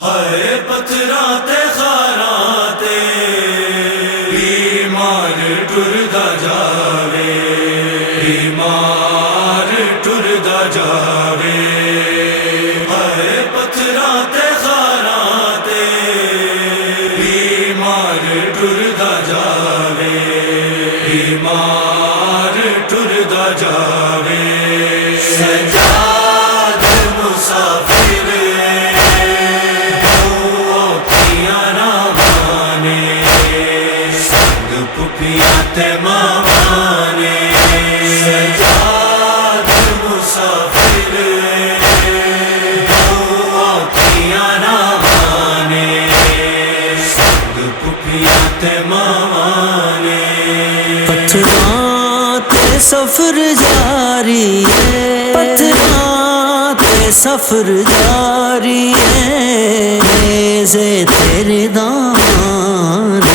ہائے پتھراتے خاراتے بیمار ٹردا جاوے، بیمار ٹردا جاوے، ہائے پتھراتے خاراتے بیمار ٹردا جاوے، بیمار ٹردا جاوے، سجاد مسافر مامانے، سجاد مسافر دعا نہ مانے، پپیات مامانے، پتھرات سفر جاری ہے، پتھرات سفر جاری ہے، نیزے تیرے دامان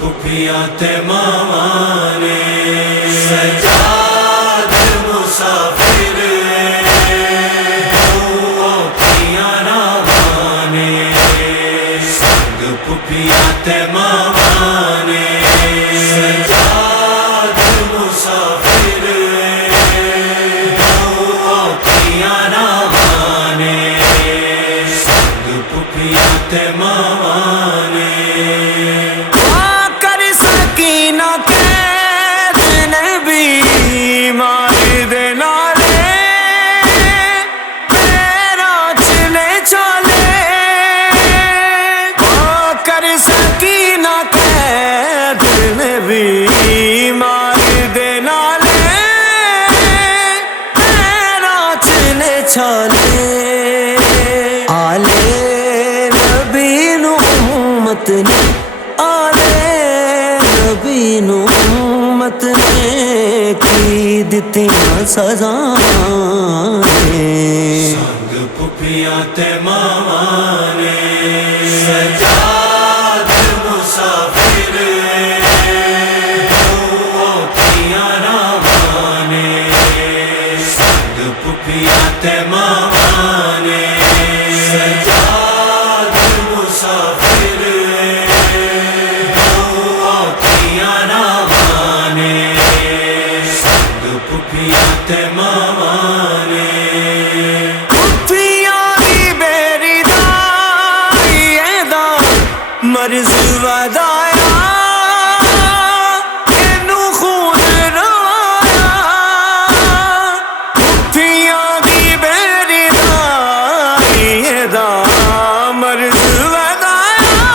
پپیات مامانے، سجاد مسافر دعا نہ مانے، پپیات مامانے، سجاد مسافر دعا نہ مانے، پپیات مامانے، آلے نبی نو امت نے، آلے نبی نو امت نے کی دتیاں سزائیں، پپیات مامانے، سجاد مسافر دعا نہ مانے، پپیات مامانے، سجاد مسافر دعا نہ مانے، پپیات مامانے، مرض ودایا اینو خون روایا، مٹھیاں دی بیری دا مرض ودایا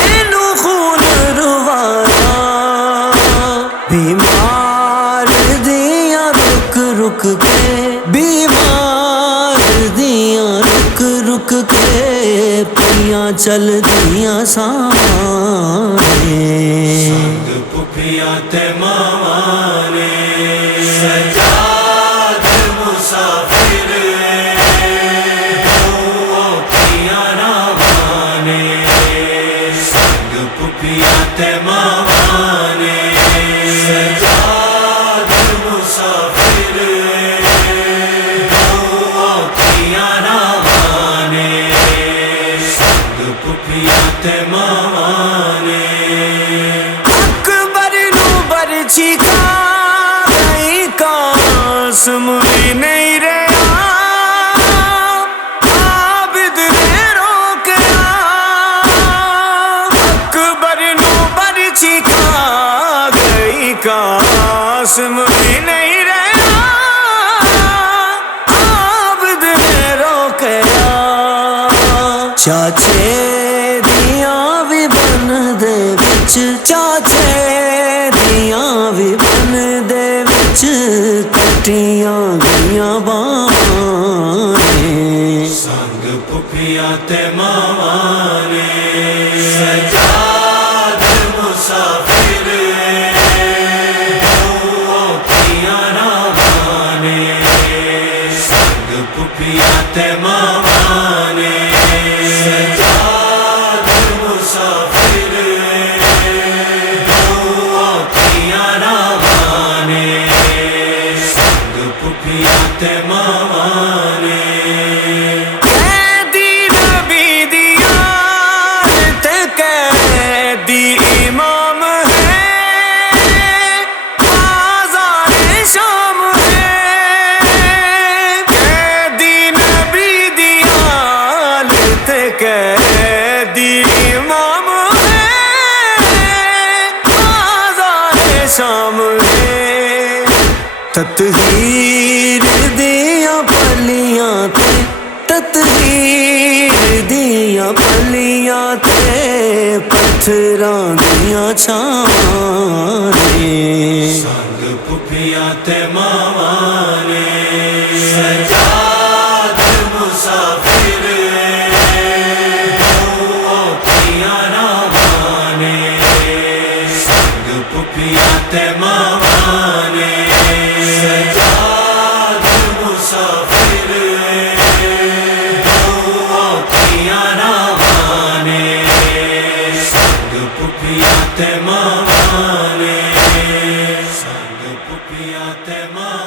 اینو خون روایا، بیمار دیاں رک رک کے، بیمار دیاں رک رک کے پیاں چل دیاں سامنے، پپیات مامانے، سجاد مسافر دعا نہ مانے، پپیات مامانے، سجاد مسافر دعا نہ مانے، پپیات مامانے، اکبر نو برچھی کھا گئی قاسم بھی نہیں رہا، عابد نے روکیا، اکبر نو برچھی کھا گئی قاسم بھی نہیں رہا، عابد نے روکیا، چاچے دیاں بھی بن دے وچ، چاچے دیاں بھی بن دے وچ کٹیاں گئیاں باہیں، سنگ پپیات مامانے، سجاد مسافر دعا نہ مانے، سنگ پپیات مامانے، سجاد مسافر دعا نہ مانے، سنگ پپیات مامانے، سامنے تطہیر دیا پلیاں تے تطہیر دیا پلیاں تے پتھراں دیا چھانے سنگ پھپھیاں تے ماواں نے سجاد مسافر اوکھیاں راواں نے سنگ پھپھیاں تے ماواں نے سجاد مسافر اوکھیاں راواں نے سنگ پھپھیاں تے ماواں نے سنگ پھپھیاں تے ماواں